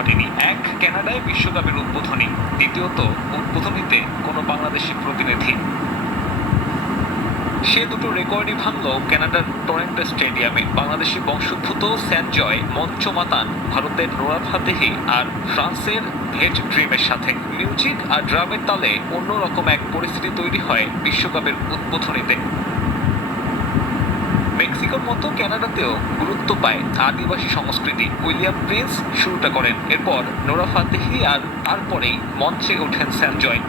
ঘটেনি। এক, কানাডায় বিশ্বকাপের উদ্বোধনী। দ্বিতীয়ত, উদ্বোধনীতে কোনো বাংলাদেশি প্রতিনিধি। সে দুটো রেকর্ডই ভাঙল কানাডার টরন্টো স্টেডিয়ামে। বাংলাদেশি বংশোদ্ভূত সঞ্জয় মঞ্চ মাতান ভারতের নোরা ফাতেহি আর ফ্রান্সের ভেট ড্রিমের সাথে। মিউজিক আর ড্রামের তালে অন্যরকম এক পরিস্থিতি তৈরি হয় বিশ্বকাপের উদ্বোধনীতে। মেক্সিকোর মতো কানাডাতেও গুরুত্ব পায় আদিবাসী সংস্কৃতি। উইলিয়াম প্রিন্স শুরুটা করেন, এরপর নোরা ফাতেহি আর তারপরেই মঞ্চে ওঠেন সঞ্জয়।